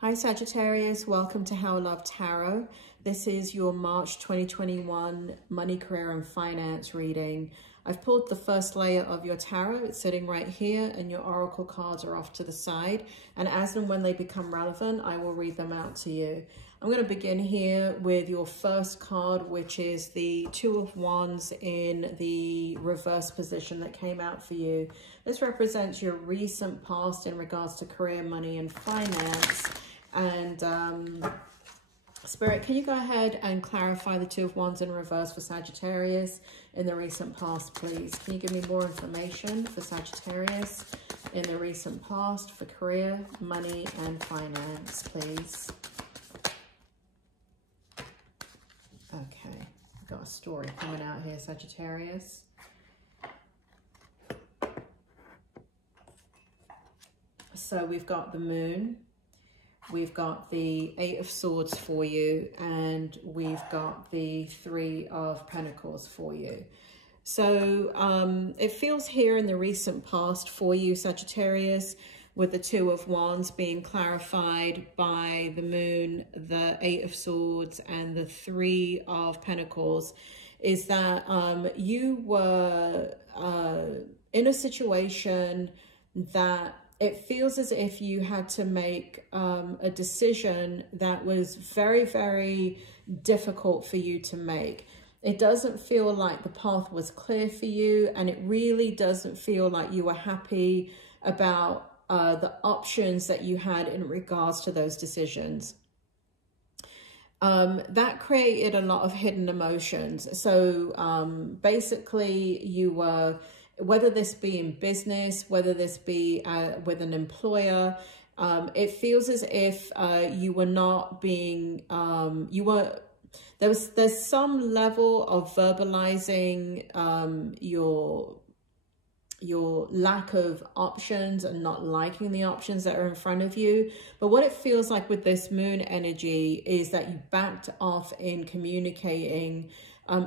Hi Sagittarius, welcome to How Love Tarot. This is your March 2021 money, career and finance reading. I've pulled the first layer of your tarot. It's sitting right here and your oracle cards are off to the side. And as and when they become relevant, I will read them out to you. I'm going to begin here with your first card, which is the Two of Wands in the reverse position that came out for you. This represents your recent past in regards to career, money and finance. And Spirit, can you go ahead and clarify the Two of Wands in reverse for Sagittarius in the recent past, please? Can you give me more information for Sagittarius in the recent past for career, money and finance, please? Okay, I've got a story coming out here, Sagittarius. So we've got the Moon. We've got the Eight of Swords for you, and we've got the Three of Pentacles for you. So it feels here in the recent past for you, Sagittarius, with the Two of Wands being clarified by the Moon, the Eight of Swords, and the Three of Pentacles, is that you were in a situation that it feels as if you had to make a decision that was very, very difficult for you to make. It doesn't feel like the path was clear for you, and it really doesn't feel like you were happy about the options that you had in regards to those decisions. That created a lot of hidden emotions. So basically you were, whether this be in business, whether this be with an employer, it feels as if you were not being, there's some level of verbalizing your lack of options and not liking the options that are in front of you. But what it feels like with this Moon energy is that you backed off in communicating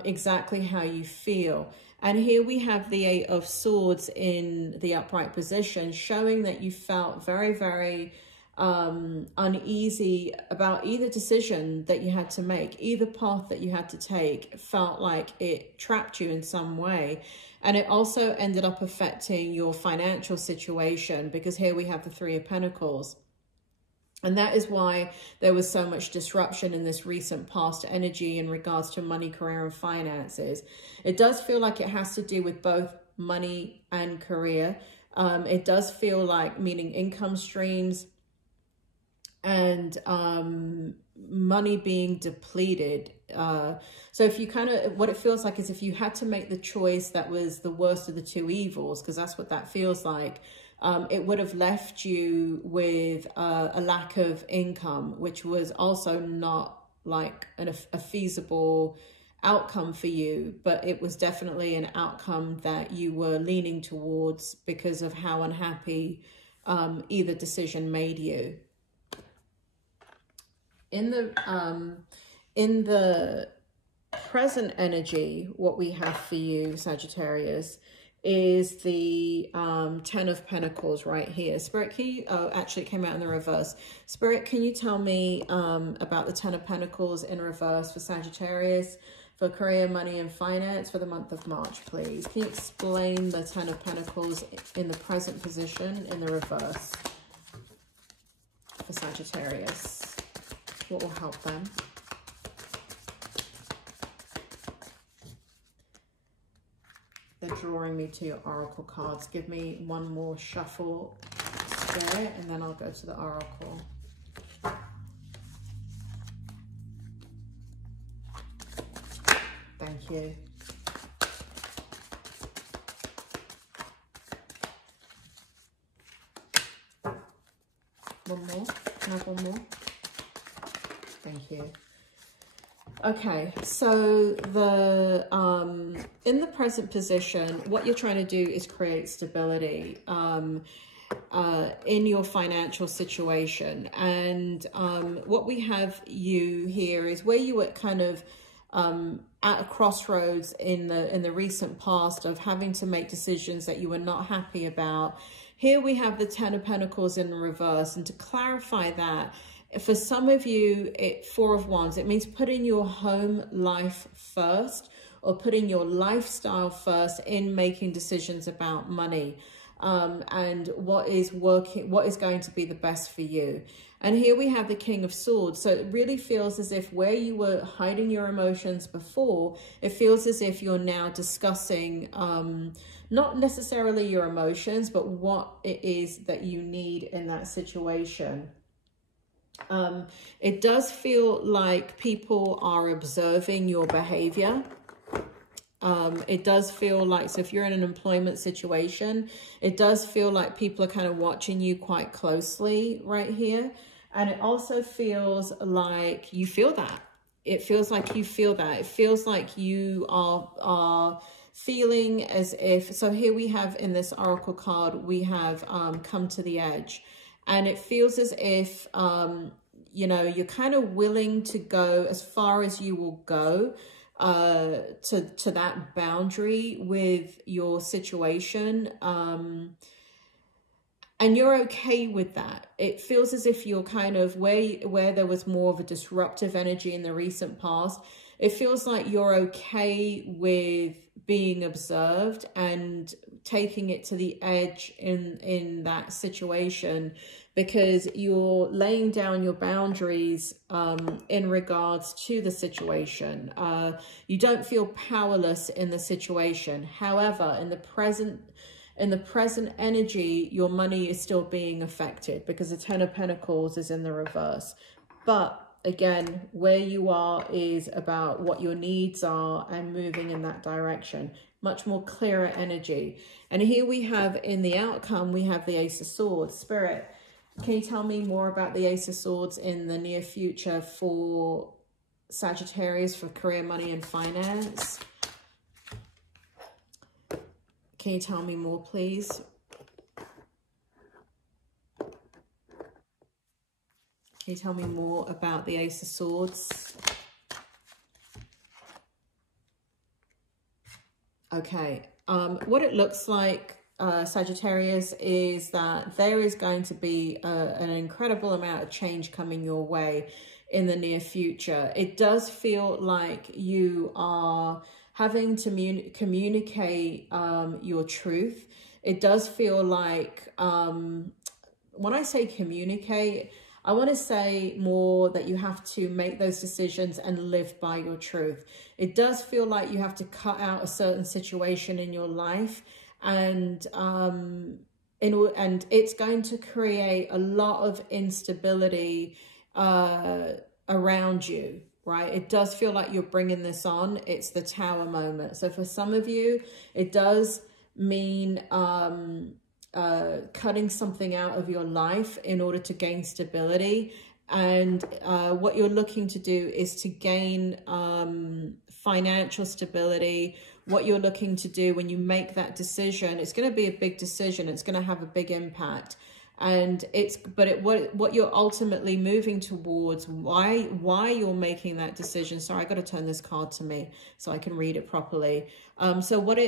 exactly how you feel. And here we have the Eight of Swords in the upright position, showing that you felt very, very uneasy about either decision that you had to make. Either path that you had to take felt like it trapped you in some way. And it also ended up affecting your financial situation, because here we have the Three of Pentacles. And that is why there was so much disruption in this recent past energy in regards to money, career and finances. It does feel like it has to do with both money and career. It does feel like, meaning income streams and money being depleted. So if you kind of, what it feels like is if you had to make the choice that was the worst of the two evils, because that's what that feels like, it would have left you with a lack of income, which was also not like a feasible outcome for you, but it was definitely an outcome that you were leaning towards because of how unhappy either decision made you. In the present energy, what we have for you, Sagittarius, is the Ten of Pentacles right here. Spirit, can you, oh, actually it came out in the reverse. Spirit, can you tell me about the Ten of Pentacles in reverse for Sagittarius, for career, money and finance for the month of March, please? Can you explain the Ten of Pentacles in the present position in the reverse for Sagittarius? What will help them? They're drawing me to your oracle cards. Give me one more shuffle, Spirit, and then I'll go to the oracle. Thank you. One more. Can I have one more? Thank you. Okay, so the in the present position, what you're trying to do is create stability in your financial situation. And what we have you here is where you were kind of at a crossroads in the recent past of having to make decisions that you were not happy about. Here we have the Ten of Pentacles in reverse. And to clarify that, for some of you, Four of Wands, it means putting your home life first, or putting your lifestyle first in making decisions about money, and what is going to be the best for you. And here we have the King of Swords. So it really feels as if where you were hiding your emotions before, it feels as if you're now discussing, not necessarily your emotions, but what it is that you need in that situation. It does feel like people are observing your behavior. It does feel like, so if you're in an employment situation, it does feel like people are kind of watching you quite closely right here. And it also feels like you feel that. It feels like you feel that. It feels like you are feeling as if, so here we have in this oracle card, we have come to the edge. And it feels as if, you know, you're kind of willing to go as far as you will go to that boundary with your situation. And you're okay with that. It feels as if you're kind of where there was more of a disruptive energy in the recent past. It feels like you're okay with being observed and taking it to the edge in that situation, because you're laying down your boundaries in regards to the situation. You don't feel powerless in the situation. However, in the present energy, your money is still being affected because the Ten of Pentacles is in the reverse. But again, where you are is about what your needs are and moving in that direction. Much more clearer energy. And here we have in the outcome, we have the Ace of Swords. Spirit, can you tell me more about the Ace of Swords in the near future for Sagittarius, for career, money, and finance? Can you tell me more, please? Can you tell me more about the Ace of Swords? Okay. What it looks like, Sagittarius, is that there is going to be an incredible amount of change coming your way in the near future. It does feel like you are having to communicate your truth. It does feel like, when I say communicate, I want to say more that you have to make those decisions and live by your truth. It does feel like you have to cut out a certain situation in your life, and it's going to create a lot of instability around you. Right? It does feel like you're bringing this on. It's the Tower moment. So for some of you, it does mean cutting something out of your life in order to gain stability. And what you're looking to do is to gain financial stability. What you're looking to do when you make that decision, it's going to be a big decision. It's going to have a big impact. And what you're ultimately moving towards, why you're making that decision. Sorry, I got to turn this card to me so I can read it properly. So what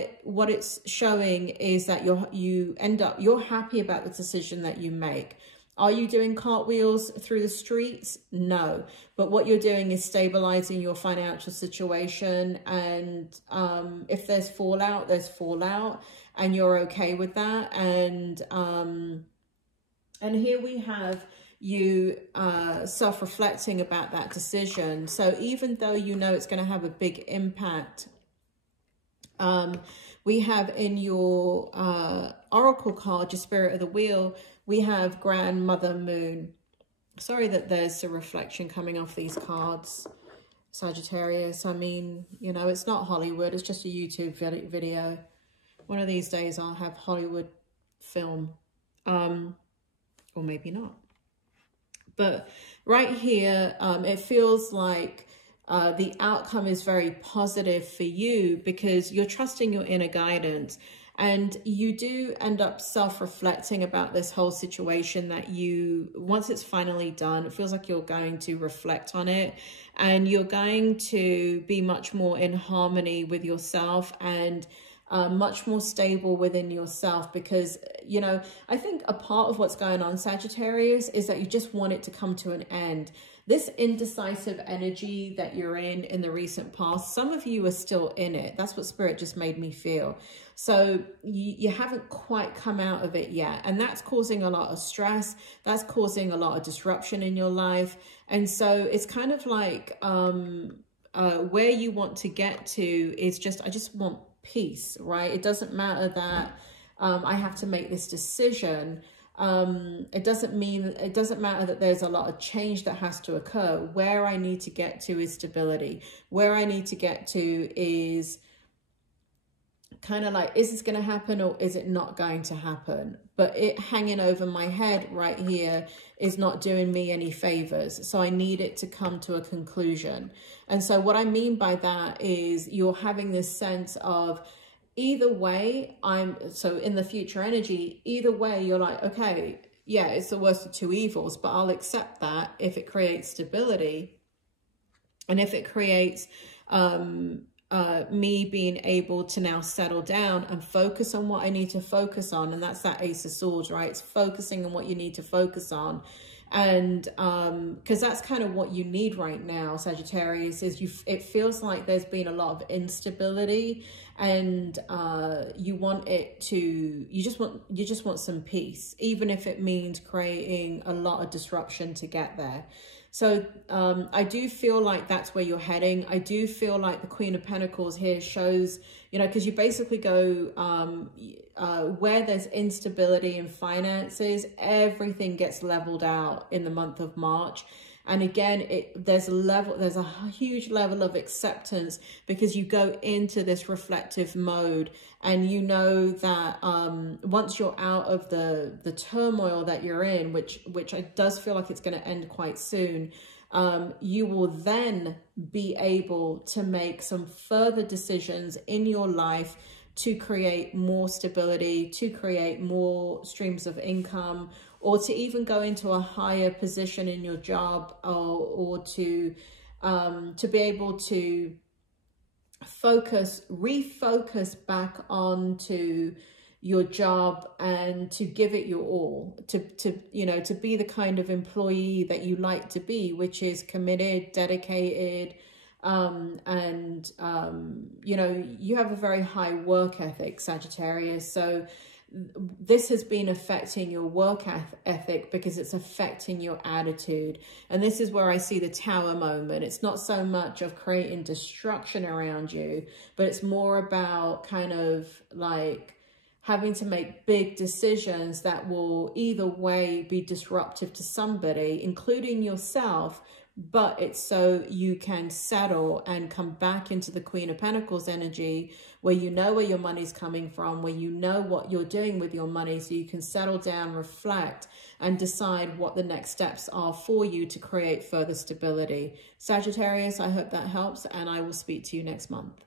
it's showing is that you're happy about the decision that you make. Are you doing cartwheels through the streets? No. But what you're doing is stabilizing your financial situation. And if there's fallout, there's fallout, and you're okay with that. And here we have you self-reflecting about that decision. So even though you know it's going to have a big impact, we have in your oracle card, your Spirit of the Wheel, we have Grandmother Moon. Sorry that there's a reflection coming off these cards, Sagittarius. I mean, you know, it's not Hollywood. It's just a YouTube video. One of these days I'll have Hollywood film. Or maybe not. But right here, it feels like the outcome is very positive for you because you're trusting your inner guidance. And you do end up self-reflecting about this whole situation that once it's finally done, it feels like you're going to reflect on it. And you're going to be much more in harmony with yourself and much more stable within yourself, because, you know, I think a part of what's going on, Sagittarius, is that you just want it to come to an end. This indecisive energy that you're in the recent past, some of you are still in it. That's what Spirit just made me feel. So you haven't quite come out of it yet. And that's causing a lot of stress. That's causing a lot of disruption in your life. And so it's kind of like where you want to get to is just, I just want peace, right? It doesn't matter that I have to make this decision. It doesn't matter that there's a lot of change that has to occur. Where I need to get to is stability. Where I need to get to is kind of like, is this going to happen or is it not going to happen? But it hanging over my head right here is not doing me any favors. So I need it to come to a conclusion. And so what I mean by that is you're having this sense of, either way, so in the future energy, either way, you're like, okay, yeah, it's the worst of two evils, but I'll accept that if it creates stability. And if it creates me being able to now settle down and focus on what I need to focus on. And that's that Ace of Swords, right? It's focusing on what you need to focus on. And because that's kind of what you need right now, Sagittarius, is it feels like there's been a lot of instability, and you want it to, you just want some peace, even if it means creating a lot of disruption to get there. So I do feel like that's where you're heading. I do feel like the Queen of Pentacles here shows, you know, because you basically go where there's instability in finances, everything gets leveled out in the month of March. And again, there's a huge level of acceptance, because you go into this reflective mode, and you know that once you're out of the turmoil that you're in, which does feel like it's going to end quite soon, you will then be able to make some further decisions in your life to create more stability, to create more streams of income, or to even go into a higher position in your job, or to be able to refocus back onto your job and to give it your all, to be the kind of employee that you like to be, which is committed, dedicated, and you have a very high work ethic, Sagittarius. So this has been affecting your work ethic because it's affecting your attitude. And this is where I see the Tower moment. It's not so much of creating destruction around you, but it's more about kind of like having to make big decisions that will either way be disruptive to somebody, including yourself, but it's so you can settle and come back into the Queen of Pentacles energy, where you know where your money's coming from, where you know what you're doing with your money, so you can settle down, reflect, and decide what the next steps are for you to create further stability. Sagittarius, I hope that helps, and I will speak to you next month.